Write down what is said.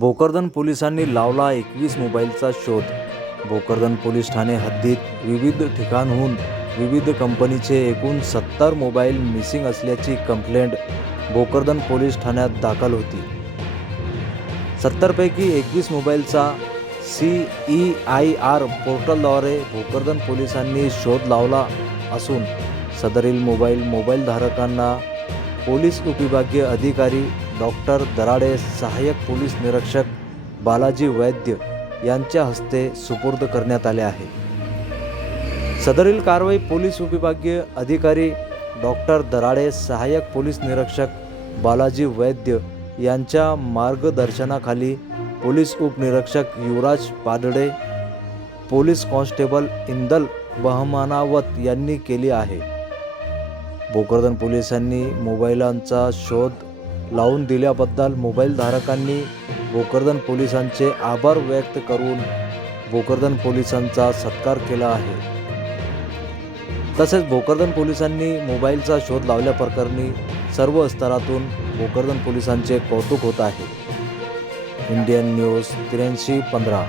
भोकरदन पोलिसांनी लावला एकवीस मोबाईलचा शोध. भोकरदन पोलीस ठाणे हद्दीत विविध ठिकाणहून विविध कंपनीचे एकूण सत्तर मोबाईल मिसिंग असल्याची कंप्लेंट भोकरदन पोलीस ठाण्यात दाखल होती. सत्तरपैकी एकवीस मोबाईलचा सी ई आय आर पोर्टलद्वारे भोकरदन पोलिसांनी शोध लावला असून सदरील मोबाईल मोबाईलधारकांना पोलीस उपविभागीय अधिकारी डॉक्टर दराडे सहाय्यक पोलीस निरीक्षक बालाजी वैद्य यांच्या हस्ते सुपूर्द करण्यात आले आहे. सदरील कारवाई पोलीस उपविभागीय अधिकारी डॉक्टर दराडे सहाय्यक पोलीस निरीक्षक बालाजी वैद्य यांच्या मार्गदर्शनाखाली पोलीस उपनिरीक्षक युवराज पादडे पोलीस कॉन्स्टेबल इंदल बहमानावत यांनी केली आहे. भोकरदन पोलिसांनी मोबाईलांचा शोध लावून दिल्याबद्दल मोबाईलधारकांनी भोकरदन पोलिसांचे आभार व्यक्त करून भोकरदन पोलिसांचा सत्कार केला आहे. तसेच भोकरदन पोलिसांनी मोबाईलचा शोध लावल्याप्रकरणी सर्व स्तरातून भोकरदन पोलिसांचे कौतुक होत आहे. इंडियन न्यूज त्र्याऐंशी पंधरा.